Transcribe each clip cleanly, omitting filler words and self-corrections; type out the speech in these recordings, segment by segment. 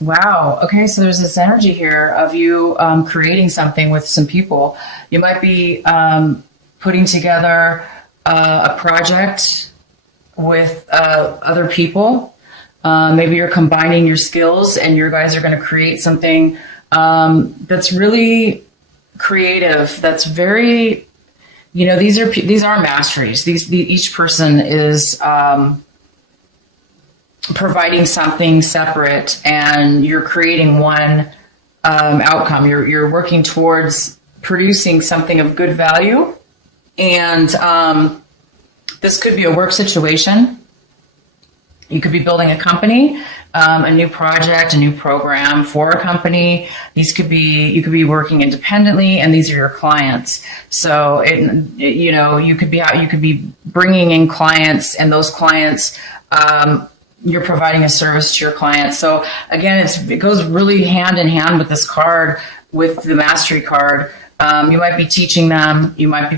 Wow. Okay. So there's this energy here of you creating something with some people. You might be putting together a project with other people. Maybe you're combining your skills and you guys are going to create something that's really creative. That's very, these are masteries. Each person is providing something separate, and you're creating one outcome. You're working towards producing something of good value, and this could be a work situation. You could be building a company, a new project, a new program for a company. You could be working independently, and these are your clients. So you could be bringing in clients, and those clients, you're providing a service to your clients. So again, it goes really hand in hand with this card, with the mastery card. You might be teaching them, you might be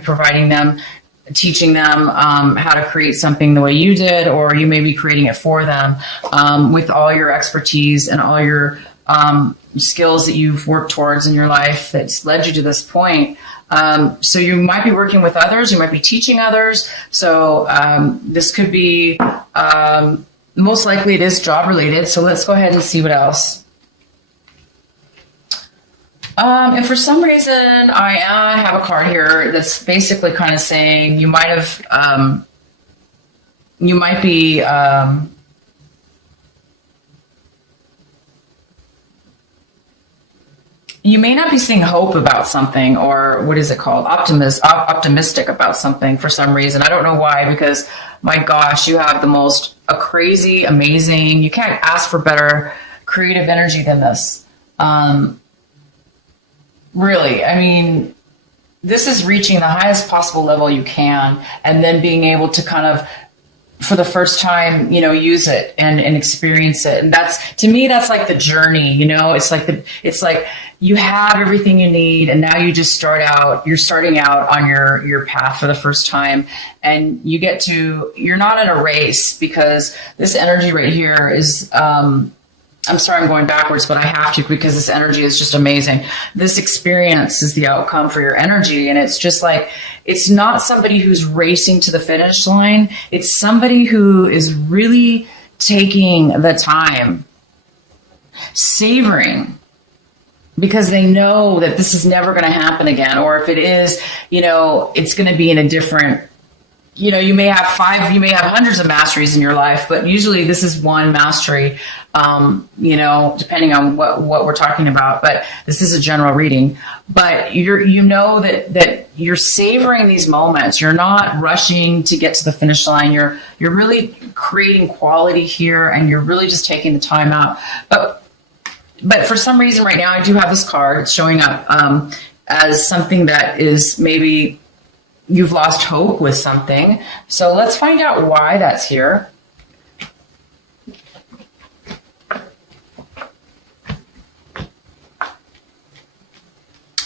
teaching them how to create something the way you did, or you may be creating it for them with all your expertise and all your skills that you've worked towards in your life that's led you to this point. So you might be working with others, you might be teaching others. So this could be, most likely it is job related. So let's go ahead and see what else. And for some reason, I have a card here that's basically kind of saying you may not be seeing hope about something, or what is it called? Optimistic about something for some reason. I don't know why, because my gosh, you have a crazy, amazing, you can't ask for better creative energy than this. Really, I mean, this is reaching the highest possible level you can, and then being able to kind of, for the first time, use it and experience it. And to me, that's like the journey, it's like you have everything you need, and now you just you're starting out on your path for the first time, and you're not in a race, because this energy right here is, I'm sorry, I'm going backwards, but I have to, because this energy is just amazing. This experience is the outcome for your energy. And it's just like, it's not somebody who's racing to the finish line. It's somebody who is really taking the time, savoring, because they know that this is never going to happen again. Or if it is, it's going to be in a different, you may have hundreds of masteries in your life, but usually this is one mastery, depending on what we're talking about. But this is a general reading. But that you're savoring these moments. You're not rushing to get to the finish line. You're really creating quality here, and you're really just taking the time out. But for some reason right now, I do have this card showing up as something that is maybe you've lost hope with something. So let's find out why that's here.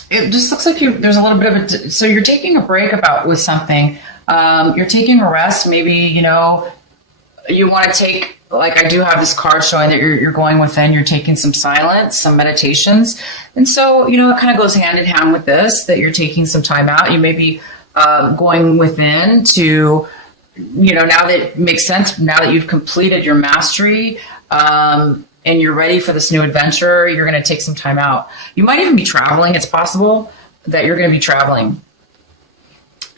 It just looks like there's a little bit of so you're taking a break with something. You're taking a rest. Maybe, you want to take, like I do have this card showing that you're going within, you're taking some silence, some meditations. And so, it kind of goes hand in hand with this, that you're taking some time out. You may be going within to, now that it makes sense, now that you've completed your mastery, and you're ready for this new adventure, you're going to take some time out. You might even be traveling. It's possible that you're going to be traveling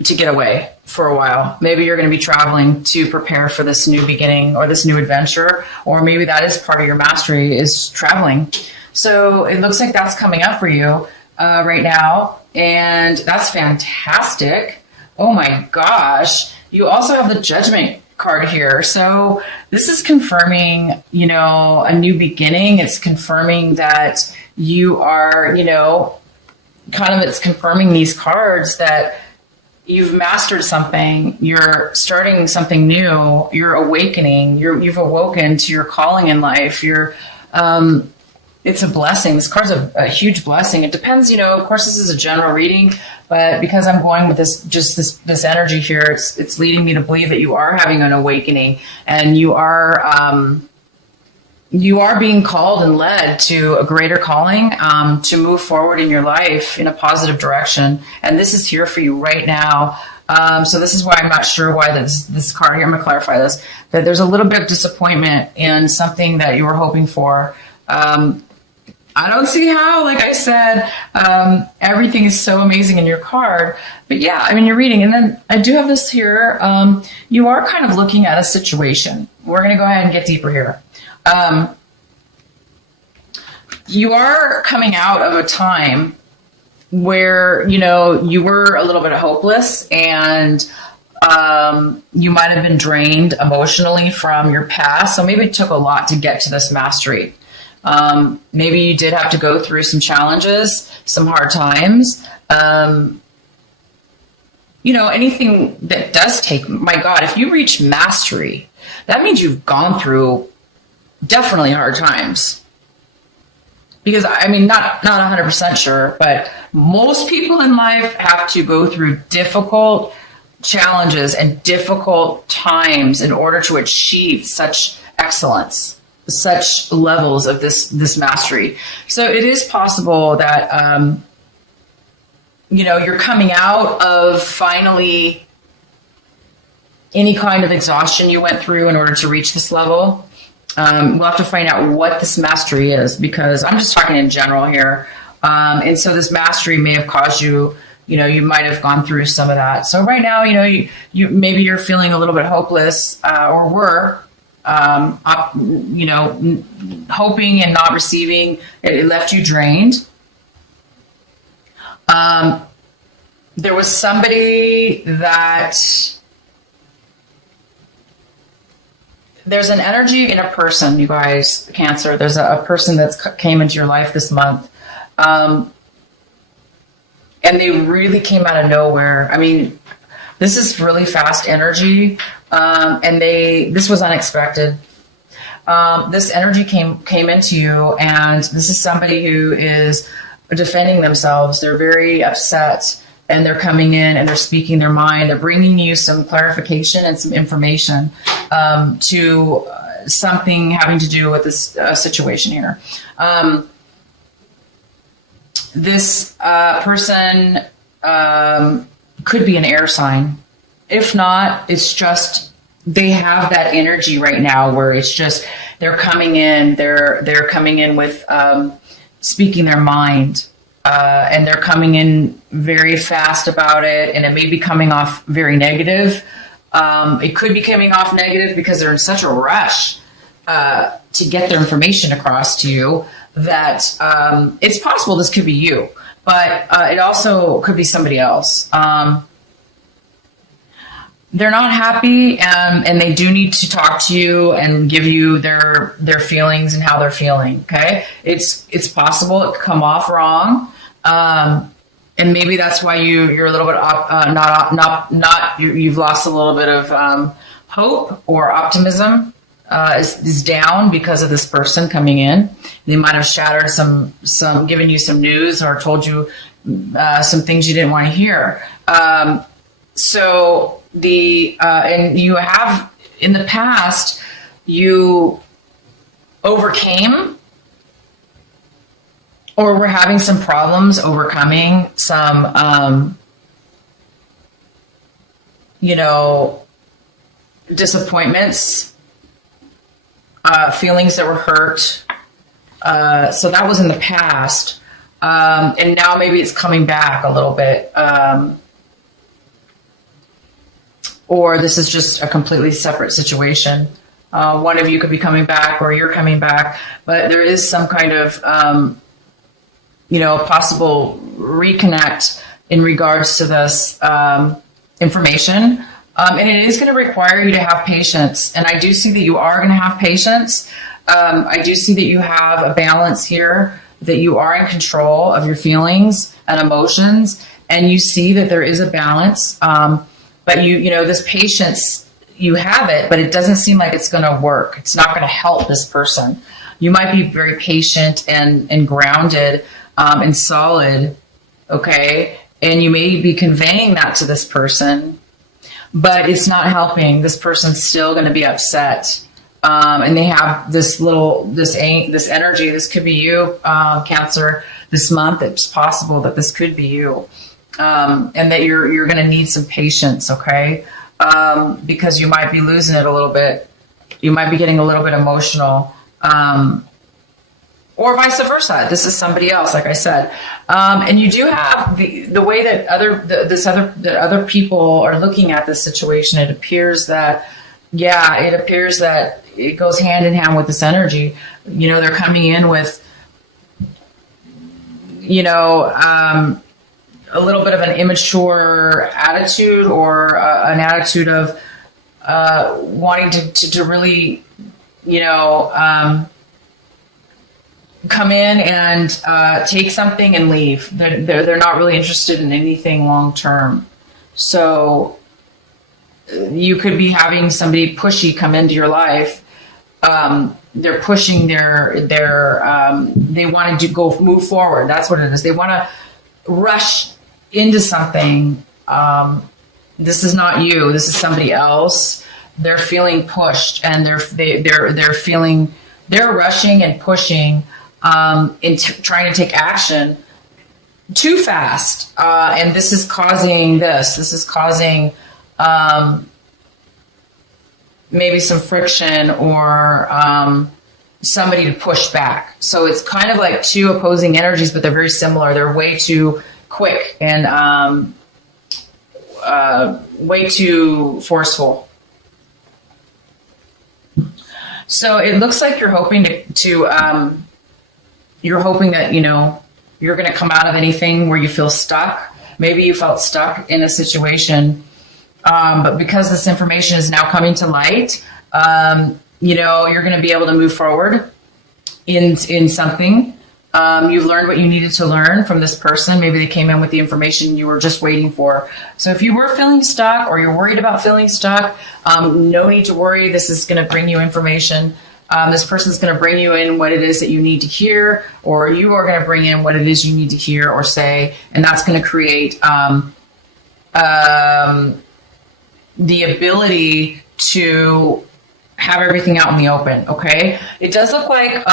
to get away for a while. Maybe you're going to be traveling to prepare for this new beginning or this new adventure, or maybe that is part of your mastery, is traveling. So it looks like that's coming up for you right now. And that's fantastic. Oh my gosh. You also have the Judgment card here. So this is confirming, a new beginning. It's confirming that you are, it's confirming these cards that you've mastered something. You're starting something new. You're awakening. You've awoken to your calling in life. It's a blessing. This card's a huge blessing. It depends, of course, this is a general reading, but because I'm going with this energy here, it's leading me to believe that you are having an awakening, and you are, you are being called and led to a greater calling, to move forward in your life in a positive direction. And this is here for you right now. So this is why I'm not sure why this card here, I'm going to clarify this, that there's a little bit of disappointment in something that you were hoping for. I don't see how, like I said, everything is so amazing in your card. But yeah, I mean, you're reading. And then I do have this here. You are kind of looking at a situation. We're going to go ahead and get deeper here. You are coming out of a time where, you know, you were a little bit hopeless, and you might have been drained emotionally from your past. So maybe it took a lot to get to this mastery. Maybe you did have to go through some challenges, some hard times. You know, anything that does take, my God, if you reach mastery, that means you've gone through definitely hard times. Because, I mean, not 100% sure, but most people in life have to go through difficult challenges and difficult times in order to achieve such excellence, such levels of this mastery. So it is possible that, you know, you're coming out of finally any kind of exhaustion you went through in order to reach this level. We'll have to find out what this mastery is, because I'm just talking in general here. And so this mastery may have caused you, you know, you might have gone through some of that. So right now, you know, you maybe you're feeling a little bit hopeless, or were, you know, hoping and not receiving. It left you drained. There was somebody that, there's an energy in a person, you guys, Cancer. There's a person that's came into your life this month. And they really came out of nowhere. I mean, this is really fast energy. And this was unexpected. This energy came into you, and this is somebody who is defending themselves. They're very upset, and they're coming in and they're speaking their mind. They're bringing you some clarification and some information to something having to do with this situation here. This person could be an air sign. If not, it's just they have that energy right now where it's just they're coming in. They're coming in with speaking their mind. And they're coming in very fast about it, and it may be coming off very negative. It could be coming off negative because they're in such a rush to get their information across to you that it's possible this could be you, but it also could be somebody else. They're not happy, and they do need to talk to you and give you their feelings and how they're feeling. Okay, it's possible it could come off wrong. And maybe that's why you're a little bit you've lost a little bit of hope, or optimism is down because of this person coming in. They might have shattered some given you some news, or told you some things you didn't want to hear. So and you have in the past, you overcame, or we're having some problems overcoming some, you know, disappointments, feelings that were hurt. So that was in the past. And now maybe it's coming back a little bit. Or this is just a completely separate situation. One of you could be coming back, or you're coming back, but there is some kind of, you know, possible reconnect in regards to this information. And it is going to require you to have patience. And I do see that you are going to have patience. I do see that you have a balance here, that you are in control of your feelings and emotions. And you see that there is a balance. But you know, this patience, you have it, but it doesn't seem like it's going to work. It's not going to help this person. You might be very patient and grounded, and solid, okay? And you may be conveying that to this person, but it's not helping. This person's still going to be upset. and they have this energy. This could be you, Cancer. This month, it's possible that this could be you, and that you're going to need some patience, okay? Because you might be losing it a little bit. You might be getting a little bit emotional, or vice versa. This is somebody else, like I said, and you do have the way that other people are looking at this situation. It appears that, it goes hand in hand with this energy. They're coming in with, a little bit of an immature attitude, or an attitude of wanting to really, come in and take something and leave. They're not really interested in anything long term. So you could be having somebody pushy come into your life. They're pushing they want to move forward. That's what it is. They want to rush into something. This is not you. This is somebody else. They're feeling pushed, and they're rushing and pushing, trying to take action too fast. And this is causing maybe some friction, or somebody to push back. So it's kind of like two opposing energies, but they're very similar. They're way too quick and way too forceful. So it looks like you're hoping you're hoping that, you're going to come out of anything where you feel stuck. Maybe you felt stuck in a situation, but because this information is now coming to light, you're going to be able to move forward in something. You've learned what you needed to learn from this person. Maybe they came in with the information you were just waiting for. So if you were feeling stuck, or you're worried about feeling stuck, no need to worry. This is going to bring you information. This person's going to bring you in what it is that you need to hear, or you are going to bring in what it is you need to hear or say, and that's going to create the ability to have everything out in the open. Okay, it does look like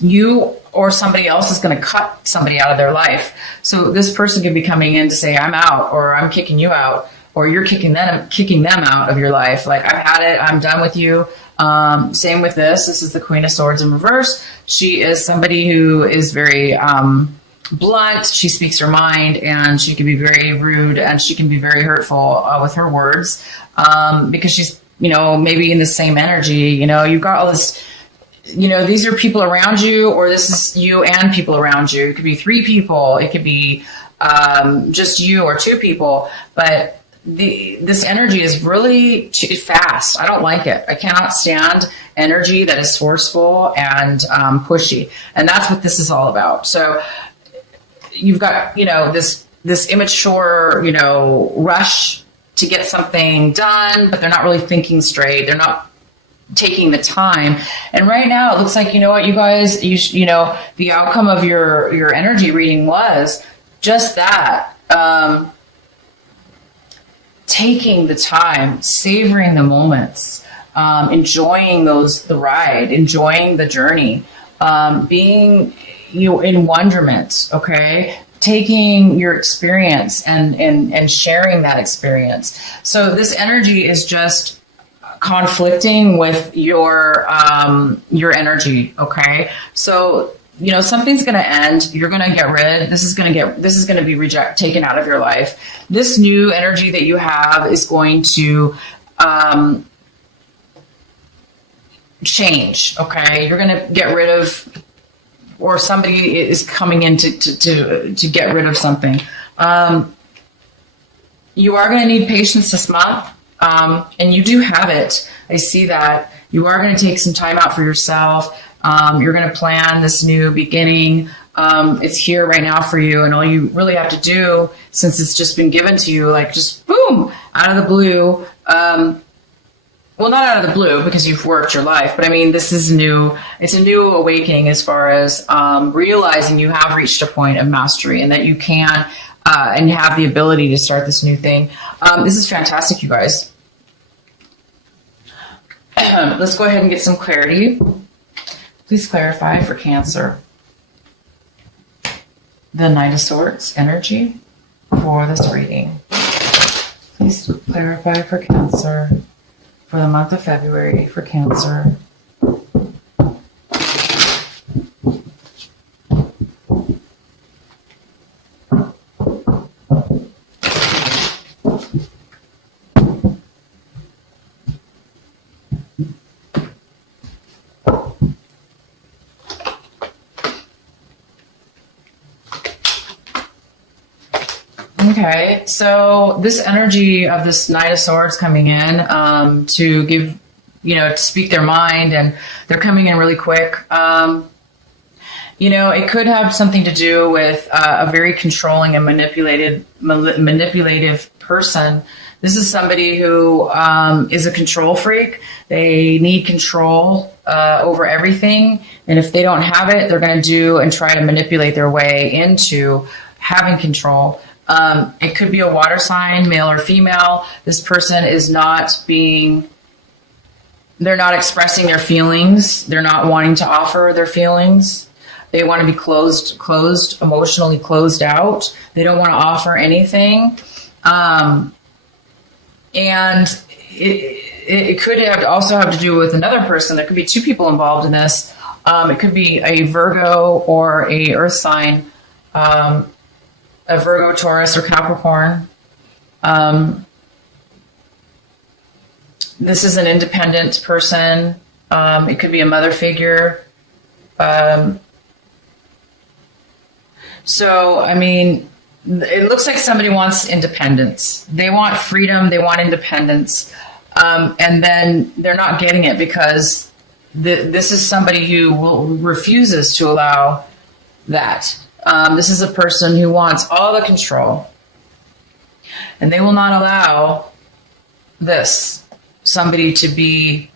you or somebody else is going to cut somebody out of their life. So this person could be coming in to say, I'm out, or I'm kicking you out, or you're kicking them out of your life. Like, I've had it, I'm done with you. Same with this. This is the Queen of Swords in reverse. She is somebody who is very blunt. She speaks her mind, and she can be very rude, and she can be very hurtful with her words, because she's, maybe in the same energy. You've got all this, these are people around you, or this is you and people around you. It could be 3 people. It could be just you or 2 people, but this energy is really too fast. I don't like it. I cannot stand energy that is forceful and pushy. And that's what this is all about. So you've got, this immature, rush to get something done, but they're not really thinking straight. They're not taking the time. And right now it looks like, you guys, the outcome of your energy reading was just that. Taking the time, savoring the moments, enjoying the ride, enjoying the journey, being in wonderment, okay? Taking your experience and sharing that experience. So this energy is just conflicting with your energy, okay? So something's going to end. You're going to get rid. This is going to be taken out of your life. This new energy that you have is going to change. Okay. You're going to get rid of, or somebody is coming in to get rid of something. You are going to need patience this month. And you do have it. I see that. You are going to take some time out for yourself. You're going to plan this new beginning. It's here right now for you. And all you really have to do, since it's just been given to you, like just boom, out of the blue. Well, not out of the blue because you've worked your life, but I mean, this is new. It's a new awakening as far as realizing you have reached a point of mastery and that you can and have the ability to start this new thing. This is fantastic, you guys. Let's go ahead and get some clarity. Please clarify for Cancer the Knight of Swords energy for this reading. Please clarify for Cancer for the month of February for Cancer. Okay, so this energy of this Knight of Swords coming in to give, to speak their mind, and they're coming in really quick. It could have something to do with a very controlling and manipulative person. This is somebody who is a control freak. They need control over everything, and if they don't have it, they're going to do and try to manipulate their way into having control. It could be a water sign, male or female. This person is they're not expressing their feelings. They're not wanting to offer their feelings. They want to be closed, emotionally closed out. They don't want to offer anything. And it could also have to do with another person. There could be two people involved in this. It could be a Virgo or a earth sign, a Virgo, Taurus, or Capricorn. This is an independent person. It could be a mother figure. It looks like somebody wants independence. They want freedom. They want independence. And then they're not getting it because this is somebody who refuses to allow that. This is a person who wants all the control, and they will not allow somebody to be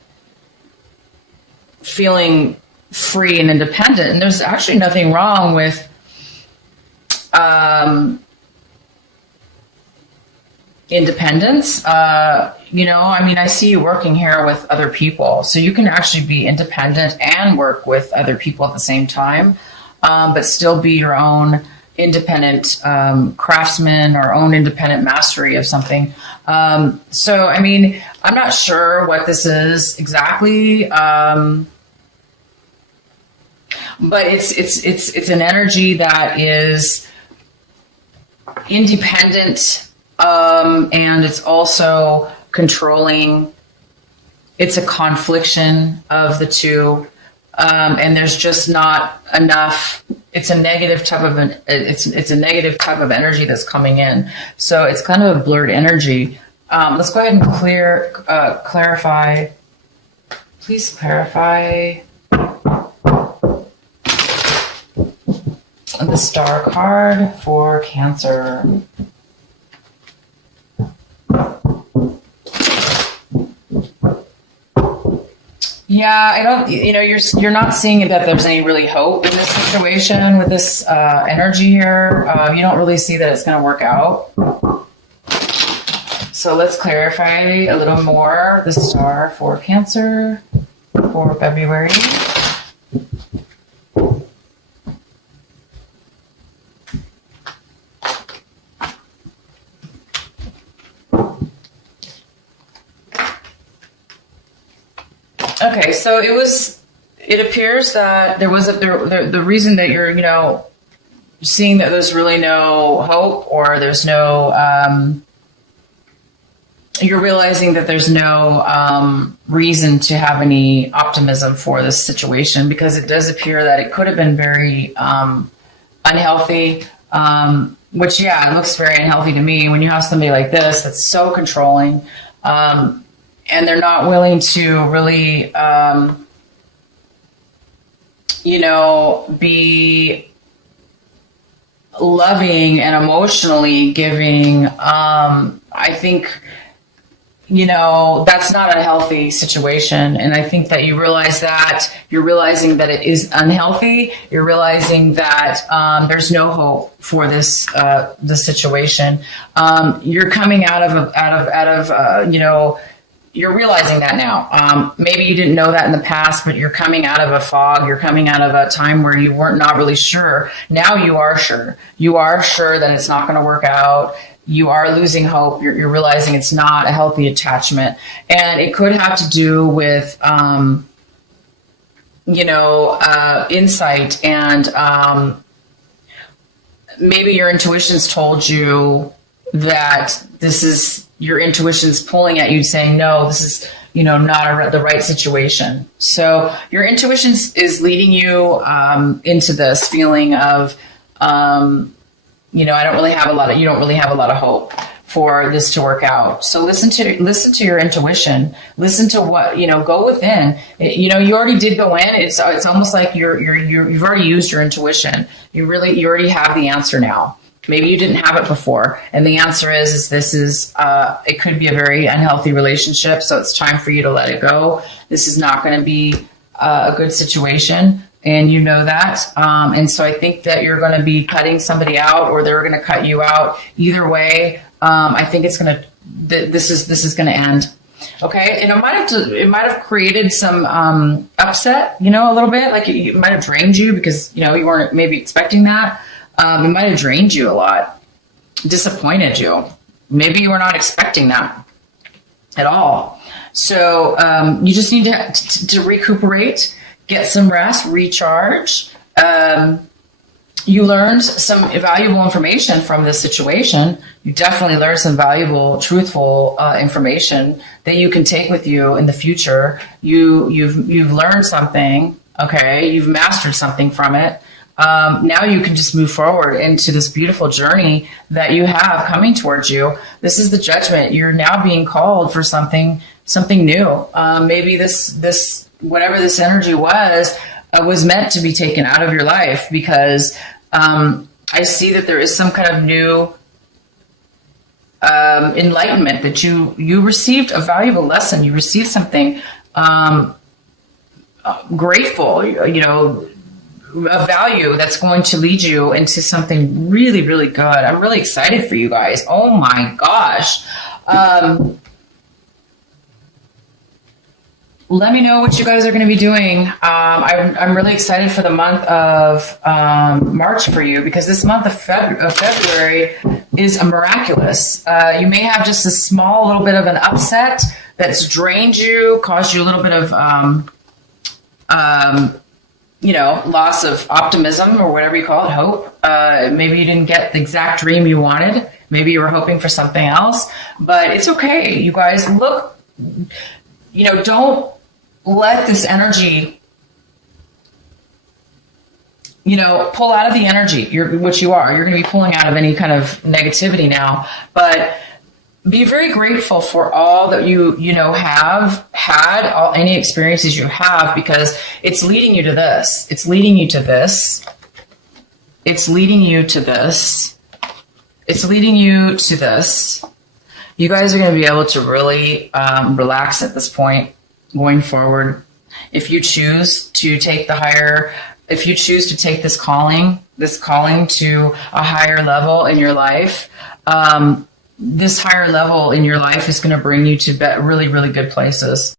feeling free and independent. And there's actually nothing wrong with independence. I see you working here with other people, so you can actually be independent and work with other people at the same time. But still be your own independent craftsman or own independent mastery of something. I'm not sure what this is exactly, but it's an energy that is independent, and it's also controlling. It's a confliction of the two. And there's just not enough. It's a negative type of it's a negative type of energy that's coming in. So it's kind of a blurred energy. Let's go ahead and clarify. Please clarify the Star card for Cancer. Yeah, I don't. You're not seeing that there's any really hope in this situation with this energy here. You don't really see that it's going to work out. So let's clarify a little more. The Star for Cancer for February. Okay, so it appears that there was the reason that you're, seeing that there's really no hope, or there's no, you're realizing that there's no reason to have any optimism for this situation, because it does appear that it could have been very unhealthy, which, it looks very unhealthy to me when you have somebody like this that's so controlling, and they're not willing to really, be loving and emotionally giving. I think, that's not a healthy situation. And I think that you're realizing that it is unhealthy. You're realizing that there's no hope for this situation. You're coming out of you're realizing that now. Maybe you didn't know that in the past, but you're coming out of a fog. You're coming out of a time where you weren't not really sure. Now you are sure. You are sure that it's not going to work out. You are losing hope. You're realizing it's not a healthy attachment. And it could have to do with, insight, and maybe your intuition's told you that your intuition's pulling at you saying, no, this is, not the right situation. So your intuition is leading you into this feeling of, you don't really have a lot of hope for this to work out. So listen to your intuition. Listen to what, go within. You already did go in. It's almost like you've already used your intuition. You already have the answer now. Maybe you didn't have it before. And the answer is it could be a very unhealthy relationship. So it's time for you to let it go. This is not going to be a good situation. And you know that. And so I think that you're going to be cutting somebody out, or they're going to cut you out. Either way, I think this is going to end. Okay. And it might have created some, upset, a little bit, like it might have drained you because, you weren't maybe expecting that. It might have drained you a lot, disappointed you. Maybe you were not expecting that at all. So, you just need to recuperate, get some rest, recharge. You learned some valuable information from this situation. You definitely learned some valuable, truthful information that you can take with you in the future. You've learned something. Okay, you've mastered something from it. Now you can just move forward into this beautiful journey that you have coming towards you. This is the judgment. You're now being called for something new. Maybe this whatever this energy was meant to be taken out of your life, because I see that there is some kind of new enlightenment, that you received a valuable lesson. You received something grateful, a value that's going to lead you into something really, really good. I'm really excited for you guys. Oh my gosh. Let me know what you guys are going to be doing. I'm really excited for the month of March for you, because this month of February is miraculous. You may have just a small little bit of an upset that's drained you, caused you a little bit of loss of optimism, or whatever you call it, hope. Maybe you didn't get the exact dream you wanted. Maybe you were hoping for something else, but it's okay. You guys, look, don't let this energy, pull out of the energy. Which you are. You're going to be pulling out of any kind of negativity now, but be very grateful for all that you have had, any experiences you have, because it's leading you to this. It's leading you to this. It's leading you to this. It's leading you to this. You guys are going to be able to really relax at this point going forward. If you choose to take this calling to a higher level in your life, this higher level in your life is going to bring you to really, really good places.